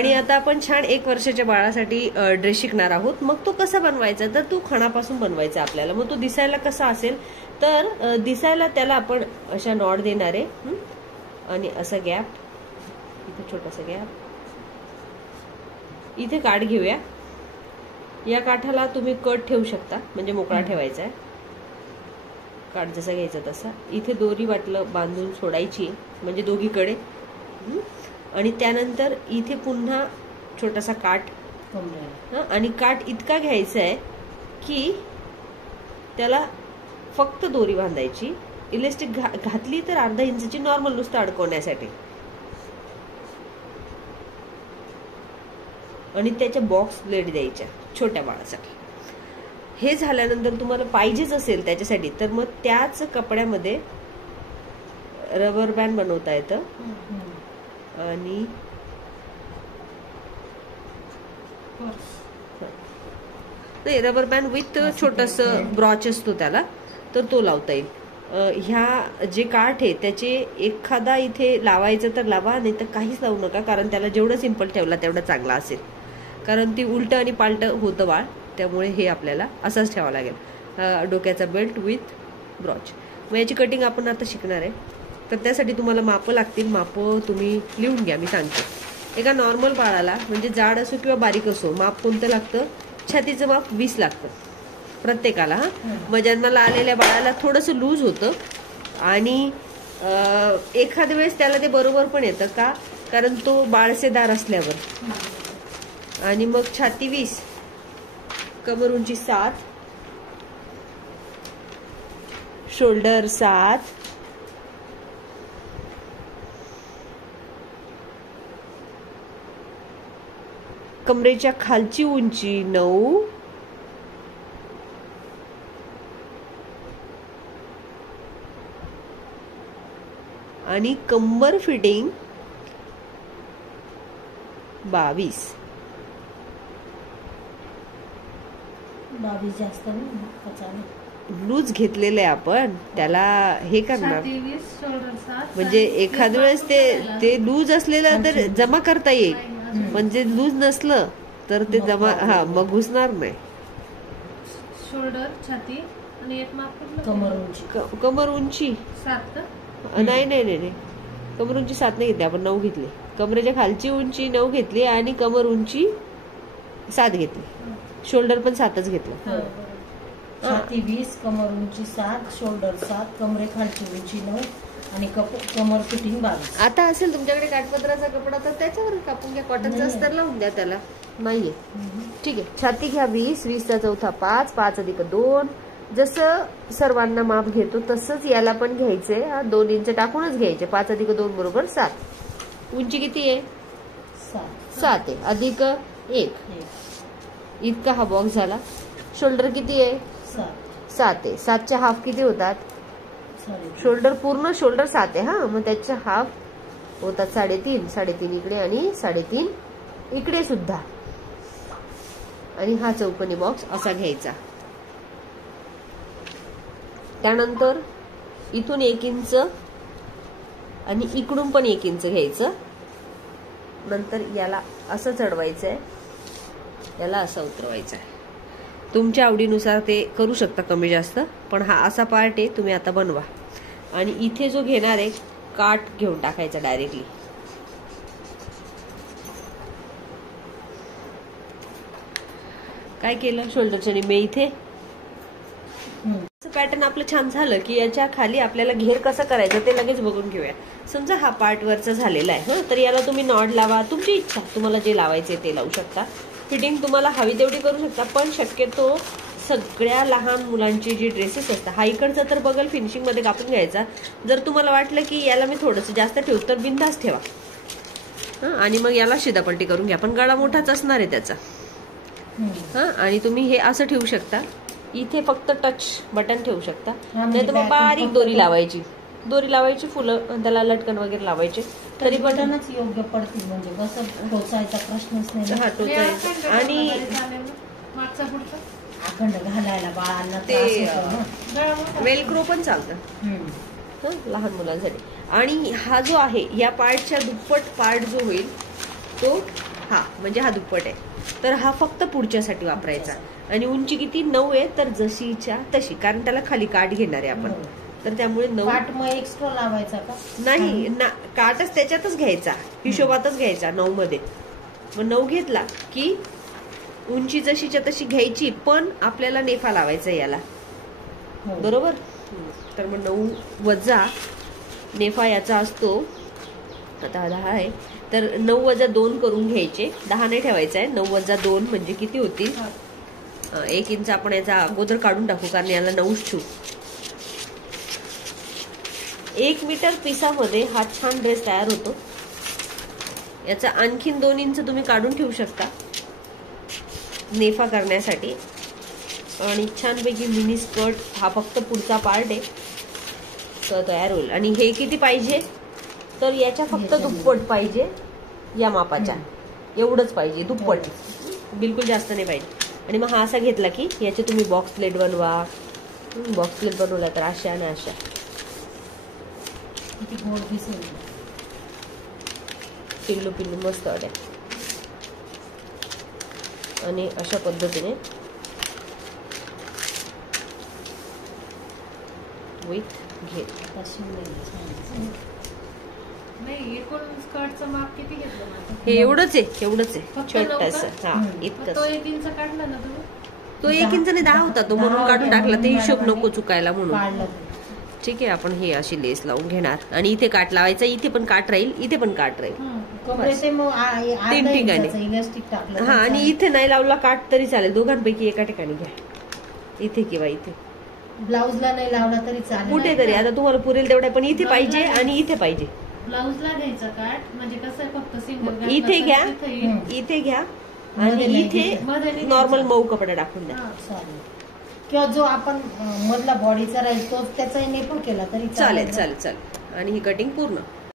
आणि आता आपण छान 1 वर्षाच्या बाळासाठी ड्रेस शिकणार आहोत. मग तो कसा बनवायचा, तर तो खणापासून बनवायचा आपल्याला. मग तो दिसायला कसा असेल, तर दिसायला त्याला आपण अशा नॉट देणार आहे आणि असा गॅप, इथे छोटासा गॅप, इथे काठ घेऊया. या काठाला तुम्ही कट ठेवू शकता, म्हणजे मोकळा ठेवायचा आहे. काठ जसा घ्यायचा तसा. इथे दोरी वाटलं बांधून सोडायची, म्हणजे दोघीकडे. आणि त्यानंतर इथे पुन्हा छोटासा काठ, आणि काठ इतका घ्यायचा आहे की त्याला फक्त दोरी बांधायची. इलास्टिक घातली तर अर्धा इंचची नॉर्मल नुसतं अडकवण्यासाठी. आणि त्याच्या बॉक्स प्लेट द्यायच्या छोट्या बाळासाठी. हे झाल्यानंतर तुम्हाला पाहिजेच असेल त्याच्यासाठी, तर मग त्याच कपड्यामध्ये रबर बँड बनवता येतं. आणि नाही, रबर बँड विथ छोटस ब्रॉच असतो त्याला, तर तो लावता येईल. ह्या जे काठ आहे त्याचे एखादा इथे लावायचं तर लावा, नाही तर काहीच लावू नका, कारण त्याला जेवढं सिंपल ठेवला तेवढा चांगला असेल. कारण ती उलट आणि पालट होतं बाळ, त्यामुळे हे आपल्याला असंच ठेवावं लागेल. डोक्याचा बेल्ट विथ ब्रॉच. मग याची कटिंग आपण आता शिकणार आहे. तर त्यासाठी तुम्हाला मापं लागतील. मापं तुम्ही लिहून घ्या, मी सांगते. एका नॉर्मल बाळाला, म्हणजे जाड असो किंवा बारीक असो, माप कोणतं लागतं, छातीचं माप 20 लागतं प्रत्येकाला. मग जन्माला आलेल्या बाळाला थोडंसं लूज होतं, आणि एखाद्या वेळेस त्याला ते बरोबर पण येतं का, कारण तो बाळसेदार असल्यावर. आणि मग छाती 20, कमर उंची 7, शोल्डर 7, कमरेच्या खालची उंची 9, आणि कंबर फिटिंग 22. 22 जास्त लूज घेतलेलं आहे आपण, त्याला हे करणार. म्हणजे एखाद्या वेळेस ते लूज असलेलं तर जमा करता येईल, म्हणजे लूज नसलं तर ते जमा मग घुसणार नाही. शोल्डर, छाती आणि एक माप कमर उंची 7. नाही, कमर उंची 7 नाही घेतली आपण, 9 घेतली. कमरेच्या खालची उंची 9 घेतली आणि कमर उंची 7 घेतली. शोल्डर पण 7च घेतलं. छाती 20, कमर उंची 7, शोल्डर 7, कमरे खालची उंची 9 आणि कमर फिटिंग 22. आता असेल तुमच्याकडे काठपत्राचा कपडा तर त्याच्यावर कापून घ्या, कॉटनचा अस्तर लावून द्या त्याला. नाहीये, ठीक आहे. छाती घ्या 20, 20चा चौथा 5, 5 अधिक 2. जसं सर्वांना माप घेतो तसंच याला पण घ्यायचंय. 2 इंच टाकूनच घ्यायचे. 5 अधिक 2 बरोबर 7. उंची किती आहे? 7 आहे. अधिक 1 इतका हा बॉक्स झाला. शोल्डर किती आहे? 7 आहे. 7चे हाफ किती होतात? शोल्डर पूर्ण शोल्डर 7 आहे. मग त्याचे हाफ होतात 3.5. 3.5 इकडे आणि 3.5 इकडे सुद्धा. आणि हा चौकोनी बॉक्स असा घ्यायचा. त्यानंतर इथून 1 इंच आणि इकडून पण 1 इंच घ्यायचं. नंतर याला असं चढवायचंय, याला असं उतरवायचं आहे. तुमच्या आवडीनुसार ते करू शकता कमी जास्त, पण हा असा पार्ट आहे, तुम्ही आता बनवा. आणि इथे जो घेणार आहे काठ घेऊन टाकायचा डायरेक्टली. काय केलं, शोल्डरच्या निम्मे इथे. पॅटर्न आपलं छान झालं की याच्या खाली आपल्याला घेर कसं करायचं ते लगेच बघून घेऊया. समजा हा पार्ट वरचा झालेला आहे, तर याला तुम्ही नॉट लावा, तुमची इच्छा, तुम्हाला जे लावायचे ते लावू शकता. फिटिंग तुम्हाला हवी तेवढी करू शकता, पण शक्यतो सगळ्या लहान मुलांचे जे ड्रेसेस असतात, हा इकडचा तर बगल फिनिशिंग मध्ये कापून घ्यायचा. जर तुम्हाला वाटलं की याला मी थोडंसं जास्त ठेवू तर बिंदास ठेवा. आणि मग याला शिदापलटी करून घ्या, पण गळा मोठाच असणार आहे त्याचा. आणि तुम्ही हे असं ठेवू शकता. इथे फक्त टच बटन ठेवू शकता, नाही तर मग बारीक दोरी लावायची फुलं त्याला लटकन वगैरे लावायचे, तरी बटनच योग्य पडतील. म्हणजे कसं टोचायचा प्रश्नच नाही. हा टोचायचा. आणि अखंड घालायला बाळांना ते वेलक्रो पण चालतं लहान मुलांसाठी. आणि हा जो आहे या पार्टच्या दुप्पट पार्ट जो होईल तो हा म्हणजे हा दुप्पट आहे. तर हा फक्त पुढच्यासाठी वापरायचा. आणि उंची किती 9 आहे, तर जशीच्या तशी, कारण त्याला खाली काठ घेणार आहे आपण. तर त्यामुळे 9 काठ मग एक्स्ट्रा लावायचा का? नाही काठच त्याच्यातच घ्यायचा, हिशोबातच घ्यायचा 9 मध्ये. मग 9 घेतला की उंची जशीच्या तशी घ्यायची, पण आपल्याला नेफा लावायचा याला. बरोबर. तर मग 9 वजा नेफा याचा असतो आता 10 आहे, तर 9 वजा 2 करून घ्यायचे. 10 नाही ठेवायचा आहे. 9 वजा 2 म्हणजे किती होतील? 1 इंच आपण याचा अगोदर काढून टाकू, कारण याला 9च ठेवू. 1 मीटर पिसामध्ये हा छान ड्रेस तयार होतो. याचा आणखीन 2 इंच तुम्ही काढून ठेवू शकता नेफा करण्यासाठी. आणि छानपैकी मिनी स्कर्ट हा फक्त पुढचा पार्ट आहे तर तयार होईल. आणि हे किती पाहिजे, तर याच्या फक्त दुप्पट पाहिजे या मापाच्या, एवढंच पाहिजे दुप्पट, बिलकुल जास्त नाही पाहिजे. आणि मग हा असा घेतला की याचे तुम्ही बॉक्स प्लेट बनवा. बॉक्स प्लेट बनवला तर अशा आणि अशा पिल्लू पिल्लू मस्त वाट्या. आणि अशा पद्धतीने विथ घे. नाही, एकूण स्कर्टचं माप किती घेतलं माझं? हे एवढंच आहे, एवढंच आहे, फक्त छोटस. नव्हतं? हा मग इतकंच. तो 1 इंच काढला ना तुम्ही? तो 1 इंचाने 10 होता, तो म्हणून काढून टाकला. ते हिशोब नको चुकायला म्हणून. ठीक आहे, आपण हे अशी लेस लावून घेणार. आणि इथे काठ लावायचा, इथे पण काठ राहील, इथे पण काठ राहील. 3 ठिकाणी. इलास्टिक टाकलं. हा, आणि इथे नाही लावला काठ तरी चालेल, दोघांपैकी एका ठिकाणी घ्या, इथे किंवा इथे. ब्लाऊजला नाही लावला तरी चालेल, कुठेतरी आता तुम्हाला पुरेल तेवढ्या, पण इथे पाहिजे आणि इथे पाहिजे. ब्लाऊजला घ्यायचा काठ, म्हणजे कसं आहे, फक्त सिंगल इथे घ्या, इथे घ्या आणि इथे नॉर्मल मऊ कपडा टाकून द्या. चालेल. किंवा जो आपण मधला बॉडीचा राहील तो त्याचा नेपो केला तरी चालेल चालेल चालेल. आणि ही कटिंग पूर्ण.